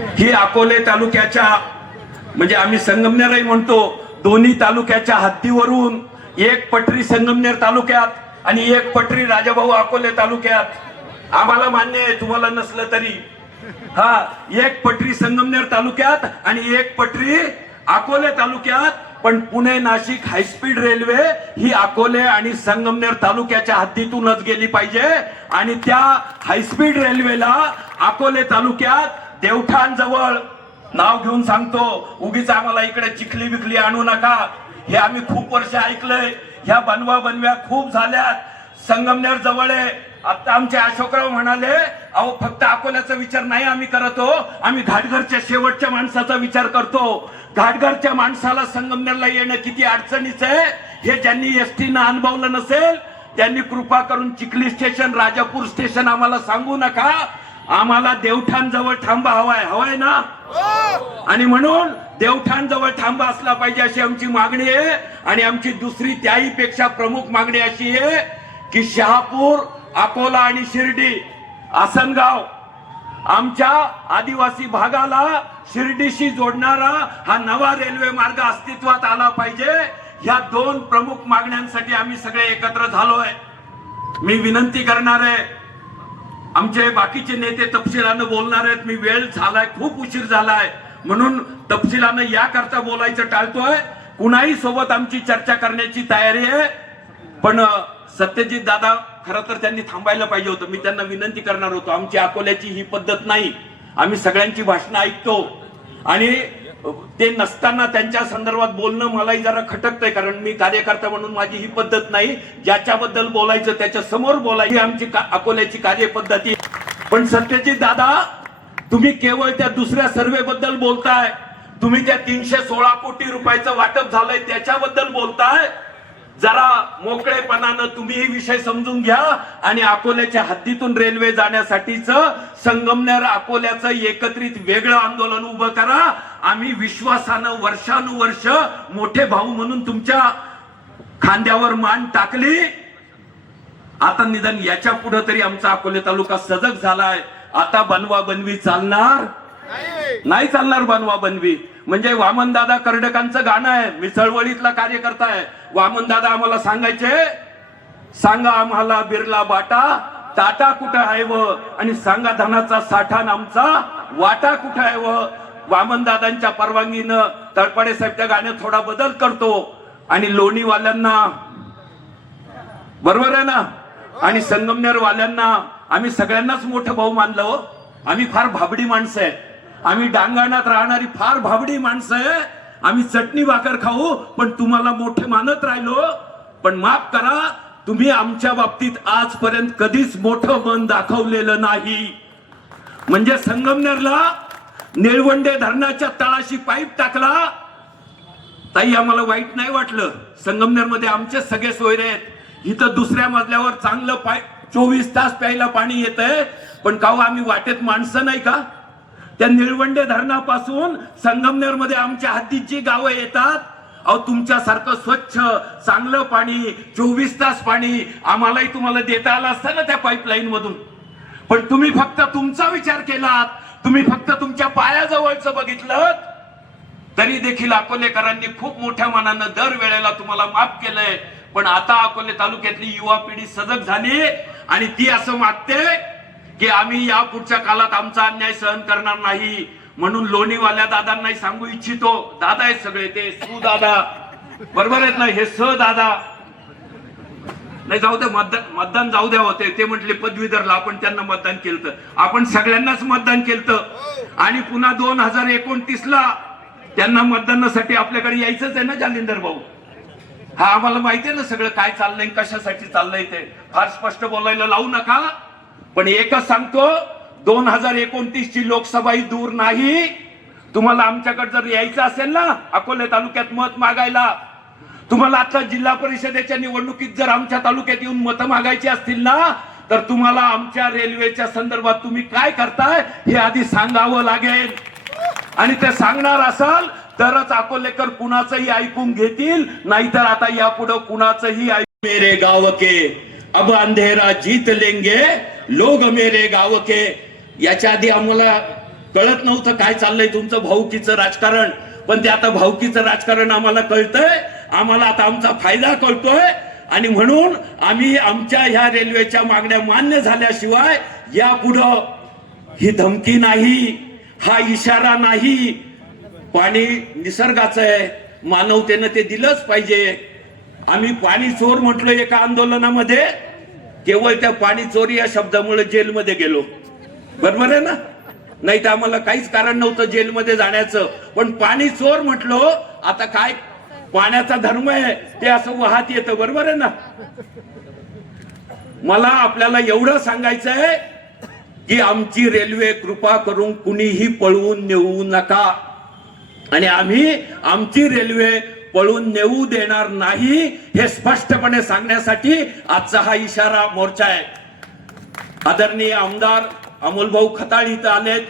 ही अकोले तालुक्याच्या म्हणजे आम्ही संगमनेरही म्हणतो दोन्ही तालुक्याच्या हद्दीवरून एक पटरी संगमनेर तालुक्यात आणि एक पटरी राजाभाऊ अकोले तालुक्यात आम्हाला मान्य आहे तुम्हाला नसलं तरी हा एक पटरी संगमनेर तालुक्यात आणि एक पटरी अकोले तालुक्यात पण पुणे नाशिक हायस्पीड रेल्वे ही अकोले आणि संगमनेर तालुक्याच्या हद्दीतूनच गेली पाहिजे आणि त्या हायस्पीड रेल्वेला अकोले तालुक्यात देवठाण जवळ नाव घेऊन सांगतो उगीच आम्हाला इकडे चिखली बिखली आणू नका हे आम्ही खूप वर्ष ऐकलंय ह्या बनवा बनव्या खूप झाल्यात संगमनेर जवळ आहे आता आमचे अशोकराव म्हणाले अहो फक्त अकोल्याचा विचार नाही आम्ही करतो आम्ही घाटघरच्या शेवटच्या माणसाचा विचार करतो घाटघरच्या माणसाला संगमनेरला येणं किती अडचणीचं आहे हे ज्यांनी एसटी न अनुभवलं नसेल त्यांनी कृपा करून चिखली स्टेशन राजापूर स्टेशन आम्हाला सांगू नका आम्हाला देवठाण जवळ थांबा हवाय ना आणि म्हणून देवठाण जवळ थांबा असला पाहिजे अशी आमची मागणी आहे आणि आमची दुसरी त्याही पेक्षा प्रमुख मागणी अशी आहे की शहापूर अकोला आणि शिर्डी आसनगाव आमच्या आदिवासी भागाला शिर्डीशी जोडणारा हा नवा रेल्वे मार्ग अस्तित्वात आला पाहिजे ह्या दोन प्रमुख मागण्यांसाठी आम्ही सगळे एकत्र झालोय मी विनंती करणार आहे आमचे बाकीचे नेते तपशिलानं बोलणार आहेत मी वेळ झालाय खूप उशीर झालाय म्हणून तपशिलानं याकरता बोलायचं टाळतोय कुणाही सोबत आमची चर्चा करण्याची तयारी आहे पण सत्यजित दादा खरं तर त्यांनी थांबायला पाहिजे होतं मी त्यांना विनंती करणार होतो आमची अकोल्याची ही पद्धत नाही आम्ही सगळ्यांची भाषणं ऐकतो आणि ते नसताना त्यांच्या संदर्भात बोलणं मलाही जरा खटकतंय कारण मी कार्यकर्ता म्हणून माझी ही पद्धत नाही ज्याच्याबद्दल बोलायचं त्याच्या समोर बोलायची आमची अकोल्याची कार्यपद्धती पण सत्यजित दादा तुम्ही केवळ त्या दुसऱ्या सर्वे बद्दल बोलताय तुम्ही त्या 316 कोटी रुपयाचं वाटप झालंय त्याच्याबद्दल बोलताय जरा मोकळेपणानं तुम्ही ही विषय समजून घ्या आणि अकोल्याच्या हद्दीतून रेल्वे जाण्यासाठीच संगमनेर अकोल्याचं एकत्रित वेगळं आंदोलन उभं करा आम्ही विश्वासानं वर्षानुवर्ष मोठे भाऊ म्हणून तुमच्या खांद्यावर मान टाकली आता निदान याच्या पुढे तरी आमचा अकोले तालुका सजग झालाय आता बनवा बनवी चालणार नाही चालणार बनवा बनवी म्हणजे वामनदादा कर्डकांचं गाणं आहे मी चळवळीतला कार्यकर्ता आहे वामनदादा आम्हाला सांगायचे सांगा आम्हाला बिर्ला बाटा टाटा कुठं आहे व आणि सांगा धनाचा साठा आमचा वाटा कुठं आहे व वामनदादांच्या परवानगीनं तळपाडे साहेब त्या गाण्यात थोडा बदल करतो आणि लोणीवाल्यांना बरोबर आहे ना आणि संगमनेर वाल्यांना आम्ही सगळ्यांनाच मोठं भाऊ मानलं आम्ही फार भाबडी माणसं आहे आम्ही डांगणात राहणारी फार भाबडी माणसं आहे आम्ही चटणी भाकर खाऊ पण तुम्हाला मोठे मानत राहिलो पण माफ करा तुम्ही आमच्या बाबतीत आजपर्यंत कधीच मोठं मन दाखवलेलं नाही म्हणजे संगमनेरला निळवंडे धरणाच्या तळाशी पाईप टाकला ताई आम्हाला वाईट नाही वाटलं संगमनेरमध्ये आमचे सगळे सोयरे आहेत इथं दुसऱ्या मजल्यावर चांगलं 24 तास प्यायला पाणी येतंय पण का आम्ही वाटेत माणसं नाही का त्या निळवंडे धरणापासून संगमनेर मध्ये आमच्या हद्दीत जी गावं येतात अहो तुमच्यासारखं स्वच्छ चांगलं पाणी 24 तास पाणी आम्हालाही तुम्हाला देता आलं असतं ना त्या पाईपलाईन मधून पण तुम्ही फक्त तुमचा विचार केलात तुम्ही फक्त तुमच्या पायाजवळचं बघितलं तरी देखील अकोलेकरांनी खूप मोठ्या मनानं दर वेळेला तुम्हाला माफ केलंय पण आता अकोले तालुक्यातली युवा पिढी सजग झाली आणि ती असं मागते की आम्ही या पुढच्या काळात आमचा अन्याय सहन करणार नाही म्हणून लोणीवाल्या दादांनाही सांगू इच्छितो दादा आहेत सगळे ते सु दादा बरोबर आहेत ना हे स दादा नाही जाऊ दे मतदान जाऊ द्या होते ते म्हटले पदवीधरला आपण त्यांना मतदान केलं आपण सगळ्यांनाच मतदान केलं आणि पुन्हा 2029 ला त्यांना मतदानासाठी आपल्याकडे यायचंच आहे ना जालिंदर भाऊ हा आम्हाला माहिती आहे ना सगळं काय चाललंय कशासाठी चाललंय ते फार स्पष्ट बोलायला लावू नका पण एकच सांगतो 2029 ची लोकसभा ही दूर नाही तुम्हाला आमच्याकडे जर यायचं असेल ना अकोले तालुक्यात मत मागायला तुम्हाला आता जिल्हा परिषदेच्या निवडणुकीत जर आमच्या तालुक्यात येऊन मत मागायची असतील ना तर तुम्हाला आमच्या रेल्वेच्या संदर्भात तुम्ही काय करताय हे आधी सांगावं लागेल आणि ते सांगणार असाल तरच अकोलेकर कुणाचंही ऐकून घेतील नाहीतर आता यापुढे कुणाचंही मेरे गाव के अब अंधेरा जीत लेंगे लोग मेरे गाव के याच्या आधी आम्हाला कळत नव्हतं काय चाललंय तुमचं भाऊकीचं राजकारण, पण ते आता भाऊकीचं राजकारण आम्हाला कळतंय, आम्हाला आता आमचा फायदा कळतोय आणि म्हणून आम्ही आमच्या ह्या रेल्वेच्या मागण्या मान्य झाल्याशिवाय यापुढं ही धमकी नाही, हा इशारा नाही. पाणी निसर्गाचं आहे, मानवतेनं ते दिलंच पाहिजे. आम्ही पाणी चोर म्हटलं एका आंदोलनामध्ये, केवळ त्या पाणी चोरी या शब्दामुळे जेलमध्ये गेलो, बरोबर आहे ना? नाही तर आम्हाला काहीच कारण नव्हतं जेलमध्ये जाण्याचं, पण पाणी चोर म्हटलो. आता काय पाण्याचा धर्म आहे ते असं वाहत येतं, बरोबर आहे ना? मला आपल्याला एवढं सांगायचं आहे की आमची रेल्वे कृपा करून कुणीही पळवून नेऊ नका आणि आम्ही आमची रेल्वे पळून नेऊ देणार नाही हे स्पष्टपणे सांगण्यासाठी आजचा हा इशारा मोर्चा आहे. आदरणीय आमदार अमोलभाऊ खताळ इथं आलेत,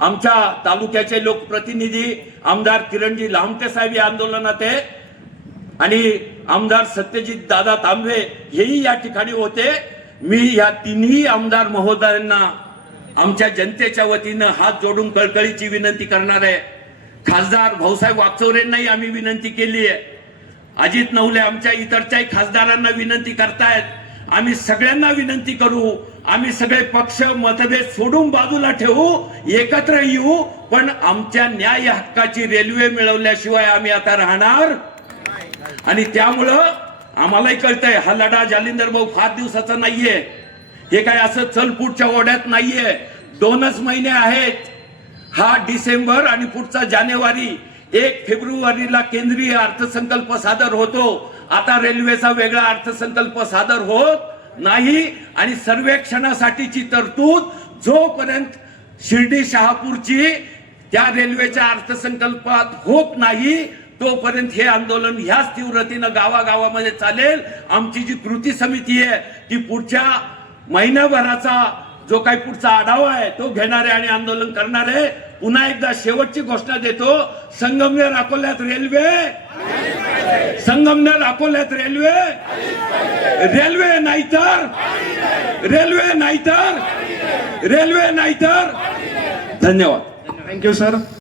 आमच्या तालुक्याचे लोकप्रतिनिधी आमदार किरणजी लामटे साहेब या आंदोलनात आहेत आणि आमदार सत्यजित दादा तांबे हेही या ठिकाणी होते. मी या तिन्ही आमदार महोदयांना आमच्या जनतेच्या वतीनं हात जोडून कळकळीची विनंती करणार आहे. खासदार भाऊसाहेब वागचौरेंनाही आम्ही विनंती केली आहे, अजित नवले आमच्या इतरच्याही खासदारांना विनंती करतायत. आम्ही सगळ्यांना विनंती करू, आम्ही सगळे पक्ष मतभेद सोडून बाजूला ठेवू, एकत्र येऊ, पण आमच्या न्याय हक्काची रेल्वे मिळवल्याशिवाय आम्ही आता राहणार. आणि त्यामुळं आम्हालाही कळतंय हा लढा जालिंदर भाऊ फार दिवसाचा नाहीये, हे काय असं चल पुढच्या ओढ्यात नाहीये. 2च महिने आहेत, हा डिसेंबर आणि पुढचा जानेवारी. 1 फेब्रुवारीला केंद्रीय अर्थसंकल्प सादर होतो. आता रेल्वेचा वेगळा अर्थसंकल्प सादर होत नाही आणि सर्वेक्षणासाठीची तरतूद जोपर्यंत शिर्डी शहापूरची त्या रेल्वेच्या अर्थसंकल्पात होत नाही तोपर्यंत हे आंदोलन ह्याच तीव्रतेनं गावागावामध्ये चालेल. आमची जी कृती समिती आहे ती पुढच्या महिनाभराचा जो काही पुढचा आढावा आहे तो घेणार आहे आणि आंदोलन करणार आहे. पुन्हा एकदा शेवटची घोषणा देतो, संगमनेर अकोल्यात रेल्वे, संगमनेर अकोल्यात रेल्वे, रेल्वे नाहीतर रेल्वे नाहीतर रेल्वे नाहीतर. धन्यवाद. Thank you sir.